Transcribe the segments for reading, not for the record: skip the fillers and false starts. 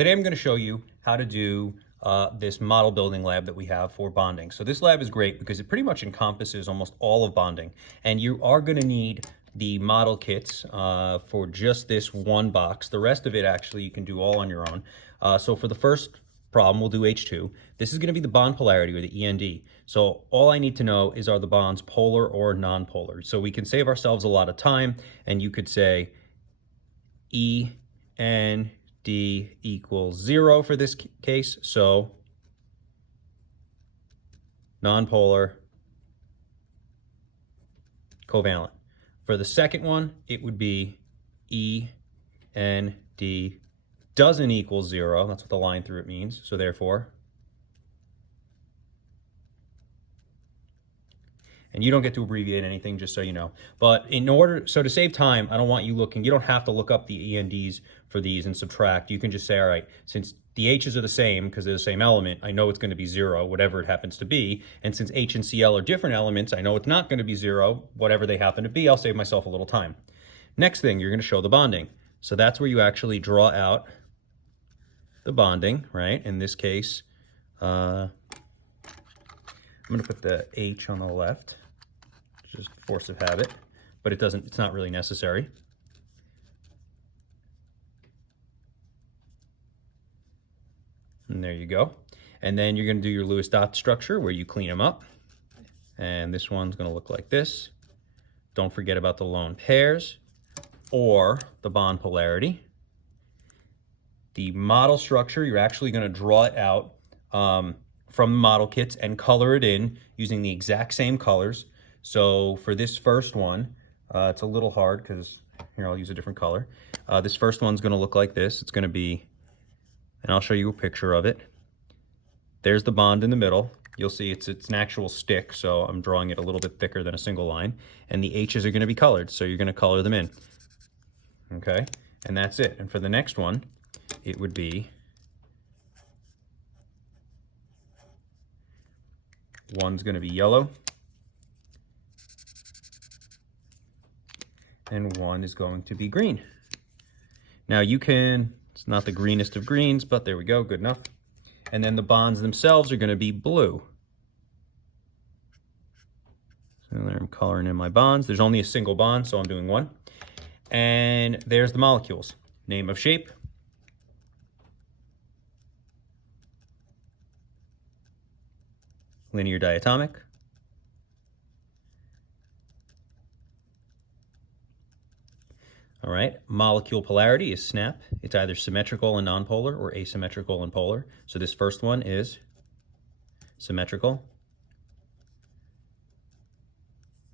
Today I'm going to show you how to do this model building lab that we have for bonding. So this lab is great because it pretty much encompasses almost all of bonding, and you are going to need the model kits for just this one box. The rest of it actually you can do all on your own. So for the first problem, we'll do H2. This is going to be the bond polarity, or the END. So all I need to know is, are the bonds polar or non-polar? So we can save ourselves a lot of time, and you could say END equals 0 for this case. So non-polar, covalent. For the second one, it would be END doesn't equal 0. That's what the line through it means. So therefore, and you don't get to abbreviate anything, just so you know. But so to save time, I don't want you looking. You don't have to look up the ENDs for these and subtract. You can just say, all right, since the H's are the same because they're the same element, I know it's going to be 0, whatever it happens to be. And since H and Cl are different elements, I know it's not going to be 0, whatever they happen to be. I'll save myself a little time. Next thing, you're going to show the bonding. So that's where you actually draw out the bonding, right? In this case, I'm going to put the H on the left, just force of habit, but it's not really necessary. And there you go. And then you're going to do your Lewis dot structure where you clean them up. And this one's going to look like this. Don't forget about the lone pairs or the bond polarity. The model structure, you're actually going to draw it out from the model kits and color it in using the exact same colors. So for this first one, it's a little hard because here I'll use a different color. This first one's going to look like this. It's going to be, and I'll show you a picture of it. There's the bond in the middle. You'll see it's an actual stick, so I'm drawing it a little bit thicker than a single line. And the H's are going to be colored, so you're going to color them in. Okay, and that's it. And for the next one, it would be one's going to be yellow and one is going to be green. Now it's not the greenest of greens, but there we go, good enough. And then the bonds themselves are going to be blue. So there I'm coloring in my bonds. There's only a single bond, so I'm doing one. And there's the molecules. Name of shape. Linear diatomic. All right, molecule polarity is SNAP. It's either symmetrical and nonpolar or asymmetrical and polar. So this first one is symmetrical.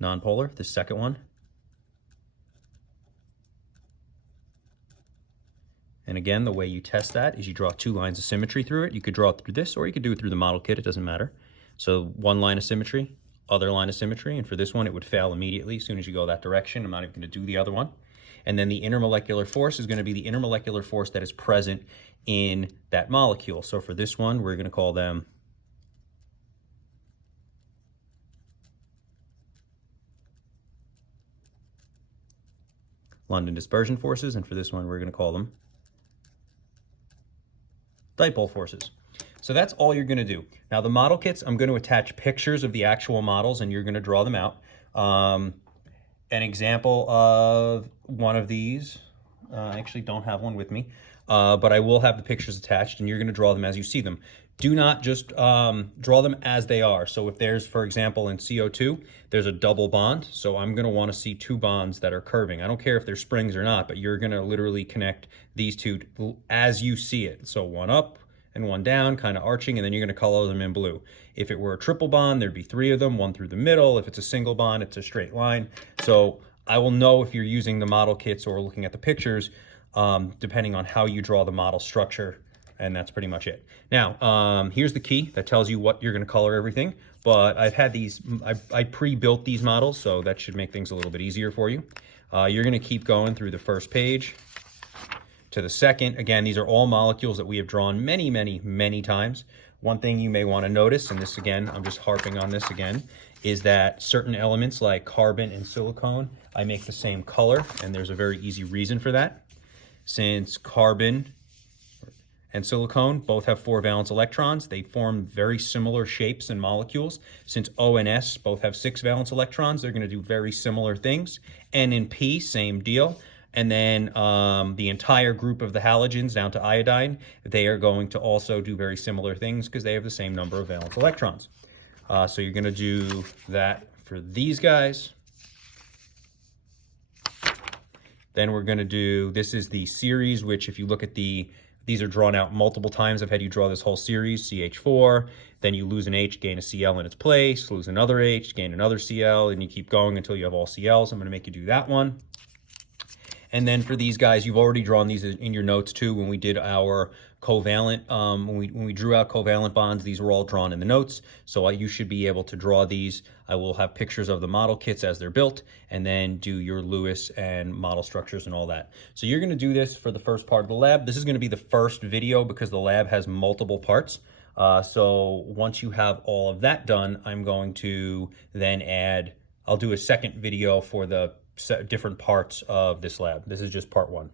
Nonpolar, the second one. And again, the way you test that is you draw 2 lines of symmetry through it. You could draw it through this, or you could do it through the model kit, it doesn't matter. So one line of symmetry, other line of symmetry, and for this one it would fail immediately as soon as you go that direction. I'm not even going to do the other one. And then the intermolecular force is going to be the intermolecular force that is present in that molecule. So for this one, we're going to call them London dispersion forces, and for this one, we're going to call them dipole forces. So that's all you're going to do. Now the model kits, I'm going to attach pictures of the actual models and you're going to draw them out. An example of one of these, I actually don't have one with me, but I will have the pictures attached and you're going to draw them as you see them. Do not just draw them as they are. So if there's, for example, in CO2, there's a double bond. So I'm going to want to see 2 bonds that are curving. I don't care if they're springs or not, but you're going to literally connect these 2 as you see it. So one up and one down, kind of arching, and then you're going to color them in blue. If it were a triple bond, there'd be 3 of them, one through the middle. If it's a single bond, it's a straight line. So I will know if you're using the model kits or looking at the pictures, depending on how you draw the model structure, and that's pretty much it. Now, here's the key that tells you what you're going to color everything, but I've had these, I pre-built these models, so that should make things a little bit easier for you. You're going to keep going through the first page to the second. Again, these are all molecules that we have drawn many, many, many times. One thing you may want to notice, and this again, I'm just harping on this again, is that certain elements like carbon and silicone, I make the same color, and there's a very easy reason for that. Since carbon and silicone both have 4 valence electrons. They form very similar shapes and molecules. Since O and S both have 6 valence electrons, they're going to do very similar things. N and P, same deal. And then the entire group of the halogens down to iodine, they are going to also do very similar things because they have the same number of valence electrons. So you're going to do that for these guys. Then we're going to do, this is the series, which if you look at these are drawn out multiple times. I've had you draw this whole series, CH4, then you lose an H, gain a Cl in its place, lose another H, gain another Cl, and you keep going until you have all Cls. I'm going to make you do that one. And then for these guys, you've already drawn these in your notes too when we did our covalent, when we drew out covalent bonds, these were all drawn in the notes. So you should be able to draw these. I will have pictures of the model kits as they're built, and then do your Lewis and model structures and all that. So you're going to do this for the first part of the lab. This is going to be the first video because the lab has multiple parts. So once you have all of that done, I'm going to then I'll do a second video for the different parts of this lab. This is just part 1.